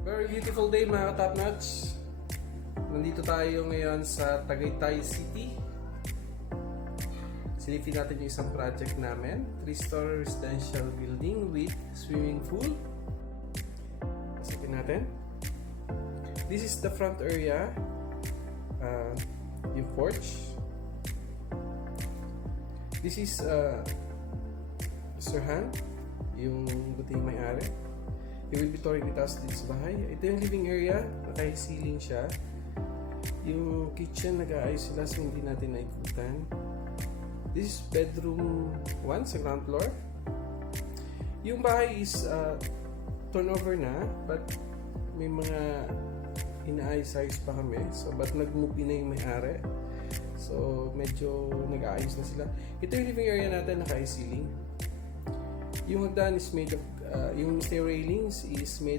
Very beautiful day mga ka-top notch. Nandito tayo ngayon sa Tagaytay City. Silipin natin yung isang project namin. 3-story residential building with swimming pool. Silipin natin. This is the front area. Yung porch. This is Sir Han, yung buting may-ari. He will be touring with us dito sa bahay. Ito yung living area, naka-ceiling siya. Yung kitchen, nag-aayos sila so hindi natin naikutan. This is bedroom 1 sa ground floor. Yung bahay is turnover na, but may mga inaayos-ayos pa kami. So, but nag-move in na yung may-ari. So, medyo nag-aayos na sila. Ito yung living area natin, naka-ceiling. Yung hagdan is made of, yung stair railings is made